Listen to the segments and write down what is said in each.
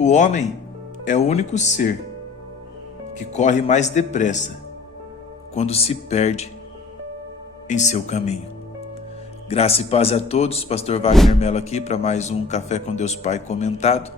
O homem é o único ser que corre mais depressa quando se perde em seu caminho. Graça e paz a todos, Pastor Wagner Mello aqui para mais um Café com Deus Pai comentado.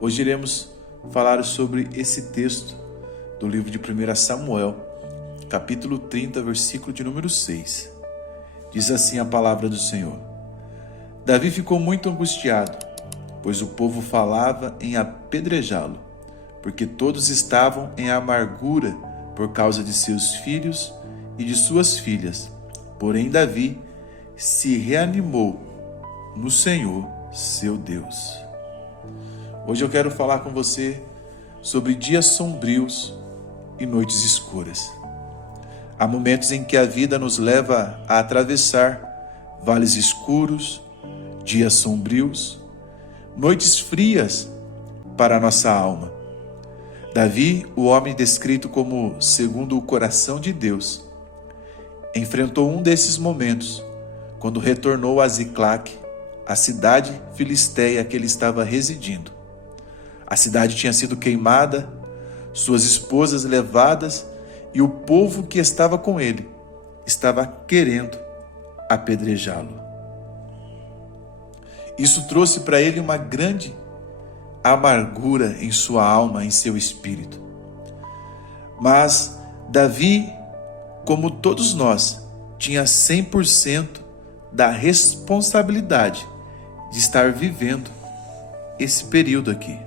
Hoje iremos falar sobre esse texto do livro de 1 Samuel, capítulo 30, versículo de número 6. Diz assim a palavra do Senhor: Davi ficou muito angustiado, pois o povo falava em apedrejá-lo, porque todos estavam em amargura por causa de seus filhos e de suas filhas. Porém Davi se reanimou no Senhor, seu Deus. Hoje eu quero falar com você sobre dias sombrios e noites escuras. Há momentos em que a vida nos leva a atravessar vales escuros, dias sombrios, noites frias para a nossa alma. Davi, o homem descrito como segundo o coração de Deus, enfrentou um desses momentos quando retornou a Ziclague, a cidade filisteia que ele estava residindo. A cidade tinha sido queimada, suas esposas levadas e o povo que estava com ele estava querendo apedrejá-lo. Isso trouxe para ele uma grande amargura em sua alma, em seu espírito. Mas Davi, como todos nós, tinha 100% da responsabilidade de estar vivendo esse período aqui.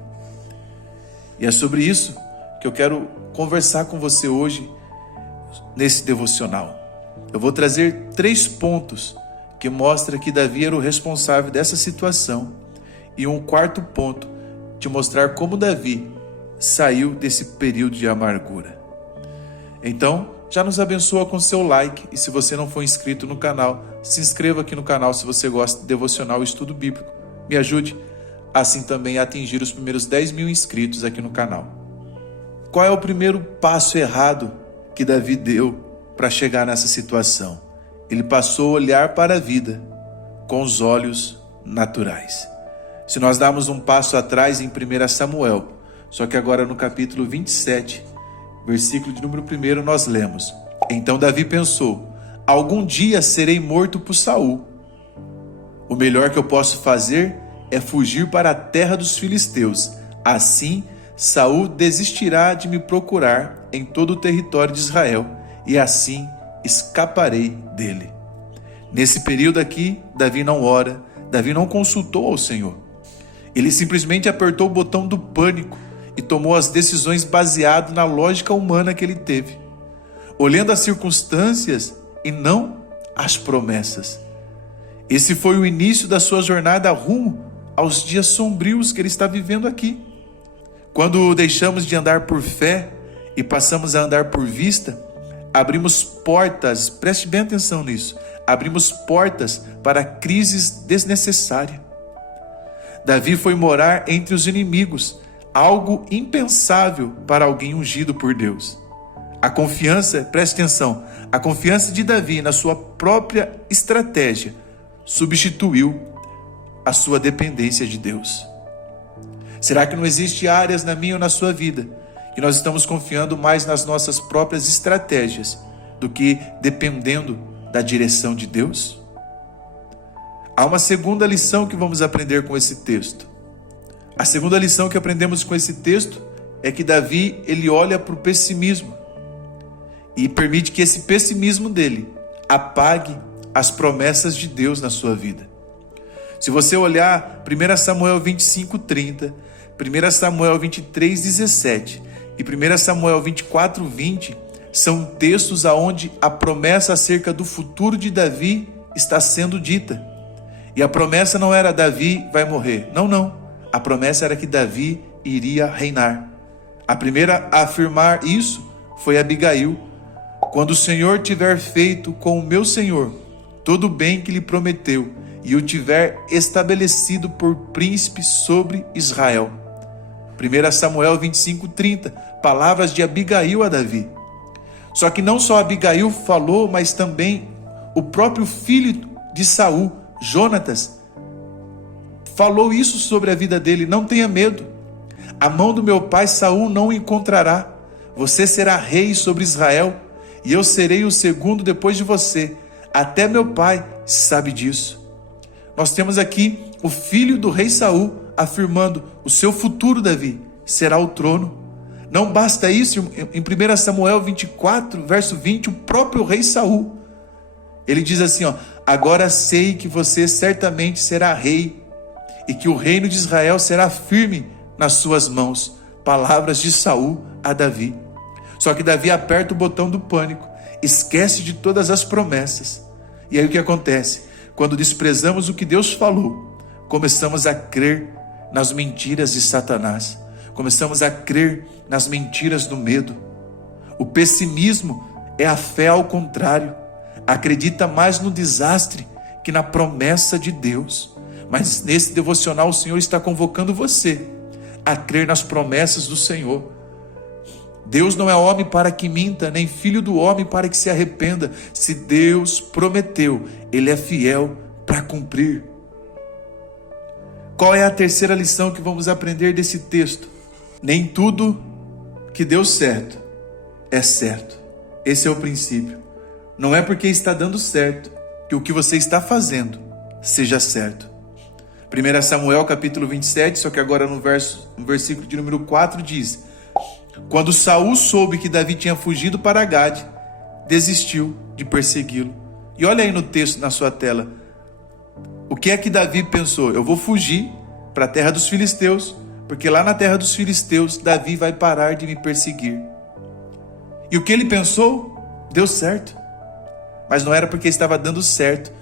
E é sobre isso que eu quero conversar com você hoje nesse devocional. Eu vou trazer 3 pontos que mostram que Davi era o responsável dessa situação, e um 4º ponto te mostrar como Davi saiu desse período de amargura. Então, já nos abençoa com seu like, e se você não for inscrito no canal, se inscreva aqui no canal se você gosta de devocional e estudo bíblico. Me ajude assim também a atingir os primeiros 10 mil inscritos aqui no canal. Qual é o primeiro passo errado que Davi deu para chegar nessa situação? Ele passou a olhar para a vida com os olhos naturais. Se nós darmos um passo atrás em 1 Samuel, só que agora no capítulo 27, versículo de número 1, nós lemos: Então Davi pensou: algum dia serei morto por Saul. O melhor que eu posso fazer é fugir para a terra dos filisteus. Assim, Saul desistirá de me procurar em todo o território de Israel, e assim escaparei dele. Nesse período aqui, Davi não ora, Davi não consultou ao Senhor. Ele simplesmente apertou o botão do pânico e tomou as decisões baseado na lógica humana que ele teve, olhando as circunstâncias e não as promessas. Esse foi o início da sua jornada rumo aos dias sombrios que ele está vivendo aqui. Quando deixamos de andar por fé e passamos a andar por vista, abrimos portas, preste bem atenção nisso, abrimos portas para crises desnecessárias. Davi foi morar entre os inimigos, algo impensável para alguém ungido por Deus. A confiança, preste atenção, a confiança de Davi na sua própria estratégia substituiu a sua dependência de Deus. Será que não existe áreas na minha ou na sua vida que nós estamos confiando mais nas nossas próprias estratégias do que dependendo da direção de Deus? Há uma segunda lição que vamos aprender com esse texto. A segunda lição que aprendemos com esse texto é que Davi, ele olha para o pessimismo e permite que esse pessimismo dele apague as promessas de Deus na sua vida. Se você olhar 1 Samuel 25:30, 1 Samuel 23:17 e 1 Samuel 24:20, são textos onde a promessa acerca do futuro de Davi está sendo dita. E a promessa não era Davi vai morrer. Não. A promessa era que Davi iria reinar. A primeira a afirmar isso foi Abigail. Quando o Senhor tiver feito com o meu Senhor todo o bem que lhe prometeu e o tiver estabelecido por príncipe sobre Israel. 1 Samuel 25:30, palavras de Abigail a Davi. Só que não só Abigail falou, mas também o próprio filho de Saul, Jonatas, falou isso sobre a vida dele: não tenha medo, A mão do meu pai Saul não o encontrará. Você será rei sobre Israel, e eu serei o segundo depois de você. Até meu pai sabe disso. Nós temos aqui o filho do rei Saul afirmando: o seu futuro, Davi, será o trono. Não basta isso, em 1 Samuel 24, verso 20, o próprio rei Saul, ele diz assim, agora sei que você certamente será rei, e que o reino de Israel será firme nas suas mãos. Palavras de Saul a Davi. Só que Davi aperta o botão do pânico, esquece de todas as promessas. E aí o que acontece? Quando desprezamos o que Deus falou, começamos a crer nas mentiras de Satanás. Começamos a crer nas mentiras do medo. O pessimismo é a fé ao contrário. Acredita mais no desastre que na promessa de Deus. Mas nesse devocional o Senhor está convocando você a crer nas promessas do Senhor. Deus não é homem para que minta, nem filho do homem para que se arrependa. Se Deus prometeu, Ele é fiel para cumprir. Qual é a terceira lição que vamos aprender desse texto? Nem tudo que deu certo é certo. Esse é o princípio. Não é porque está dando certo que o que você está fazendo seja certo. 1 Samuel capítulo 27, só que agora no versículo de número 4 diz: quando Saul soube que Davi tinha fugido para Gade, desistiu de persegui-lo. E olha aí no texto na sua tela. O que é que Davi pensou? Eu vou fugir para a terra dos filisteus, porque lá na terra dos filisteus, Davi vai parar de me perseguir. E o que ele pensou, deu certo. Mas não era porque estava dando certo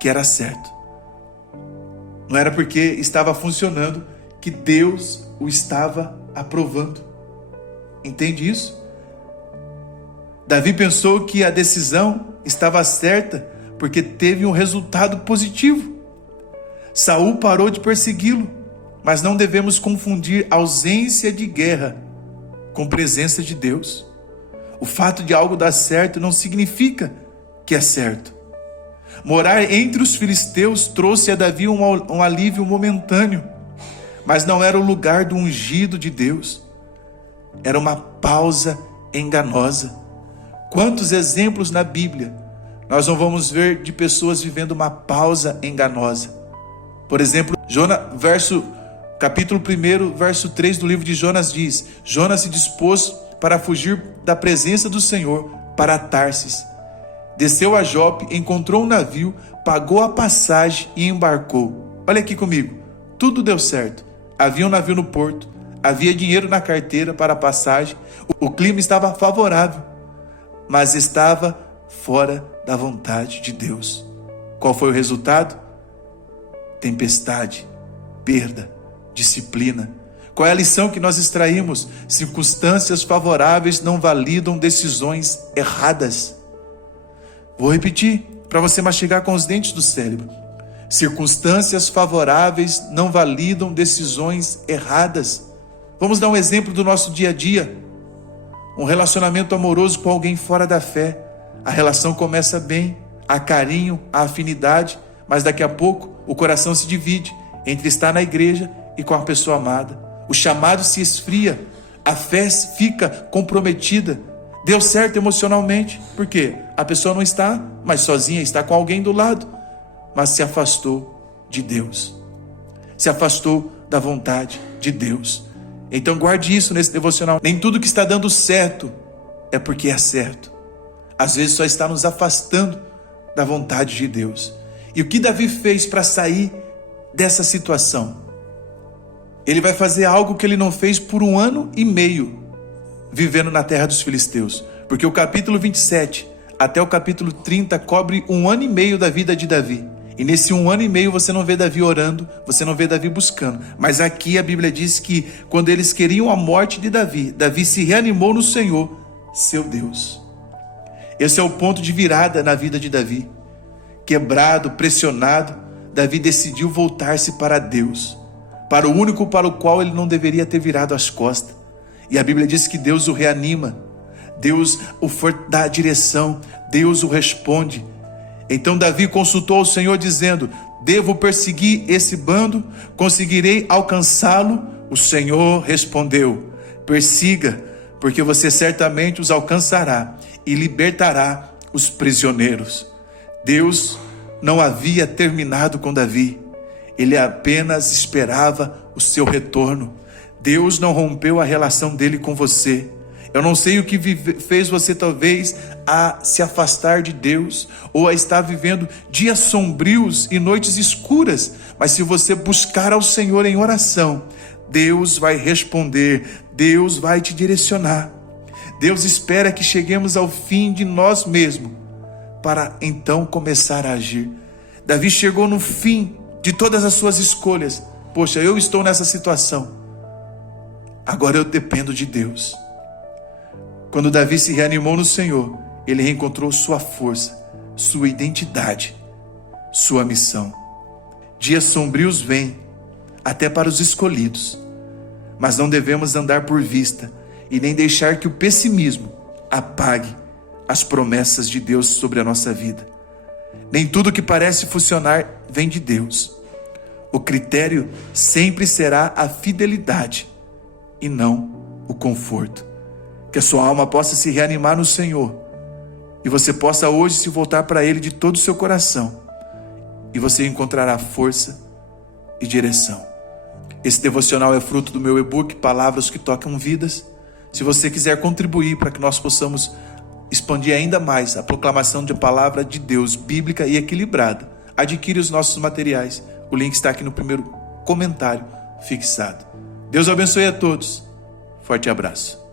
que era certo. Não era porque estava funcionando que Deus o estava aprovando. Entende isso? Davi pensou que a decisão estava certa porque teve um resultado positivo. Saul parou de persegui-lo. Mas não devemos confundir ausência de guerra com presença de Deus. O fato de algo dar certo não significa que é certo. Morar entre os filisteus trouxe a Davi um alívio momentâneo, mas não era o lugar do ungido de Deus. Era uma pausa enganosa. Quantos exemplos na Bíblia nós não vamos ver de pessoas vivendo uma pausa enganosa? Por exemplo, capítulo 1, verso 3 do livro de Jonas diz: Jonas se dispôs para fugir da presença do Senhor para Tarsis. Desceu a Jope, encontrou um navio, pagou a passagem e embarcou. Olha aqui comigo, tudo deu certo. Havia um navio no porto, havia dinheiro na carteira para a passagem, o clima estava favorável, mas estava fora da vontade de Deus. Qual foi o resultado? Tempestade, perda, disciplina. Qual é a lição que nós extraímos? Circunstâncias favoráveis não validam decisões erradas. Vou repetir para você mastigar com os dentes do cérebro. Circunstâncias favoráveis não validam decisões erradas. Vamos dar um exemplo do nosso dia a dia. Um relacionamento amoroso com alguém fora da fé. A relação começa bem, há carinho, há afinidade, mas daqui a pouco o coração se divide entre estar na igreja e com a pessoa amada. O chamado se esfria, a fé fica comprometida. Deu certo emocionalmente, por quê? A pessoa não está mais sozinha, está com alguém do lado, mas se afastou de Deus, se afastou da vontade de Deus. Então guarde isso nesse devocional. Nem tudo que está dando certo é porque é certo. Às vezes só está nos afastando da vontade de Deus. E o que Davi fez para sair dessa situação? Ele vai fazer algo que ele não fez por 1 ano e meio, vivendo na terra dos filisteus. Porque o capítulo 27 até o capítulo 30 cobre 1 ano e meio da vida de Davi. E nesse 1 ano e meio você não vê Davi orando, você não vê Davi buscando. Mas aqui a Bíblia diz que quando eles queriam a morte de Davi, Davi se reanimou no Senhor, seu Deus. Esse é o ponto de virada na vida de Davi. Quebrado, pressionado, Davi decidiu voltar-se para Deus, para o único para o qual ele não deveria ter virado as costas. E a Bíblia diz que Deus o reanima, Deus o dá a direção, Deus o responde. Então Davi consultou ao Senhor dizendo: devo perseguir esse bando? Conseguirei alcançá-lo? O Senhor respondeu: persiga, porque você certamente os alcançará e libertará os prisioneiros. Deus não havia terminado com Davi. Ele apenas esperava o seu retorno. Deus não rompeu a relação dele com você. Eu não sei o que fez você talvez a se afastar de Deus, ou a estar vivendo dias sombrios e noites escuras, mas se você buscar ao Senhor em oração, Deus vai responder, Deus vai te direcionar. Deus espera que cheguemos ao fim de nós mesmos, para então começar a agir. Davi chegou no fim de todas as suas escolhas. Poxa, eu estou nessa situação, agora eu dependo de Deus. Quando Davi se reanimou no Senhor, ele reencontrou sua força, sua identidade, sua missão. Dias sombrios vêm, até para os escolhidos, mas não devemos andar por vista e nem deixar que o pessimismo apague as promessas de Deus sobre a nossa vida. Nem tudo que parece funcionar vem de Deus. O critério sempre será a fidelidade e não o conforto. Que a sua alma possa se reanimar no Senhor e você possa hoje se voltar para Ele de todo o seu coração, e você encontrará força e direção. Esse devocional é fruto do meu e-book Palavras que Tocam Vidas. Se você quiser contribuir para que nós possamos expandir ainda mais a proclamação de uma palavra de Deus bíblica e equilibrada, adquire os nossos materiais. O link está aqui no primeiro comentário fixado. Deus abençoe a todos. Forte abraço.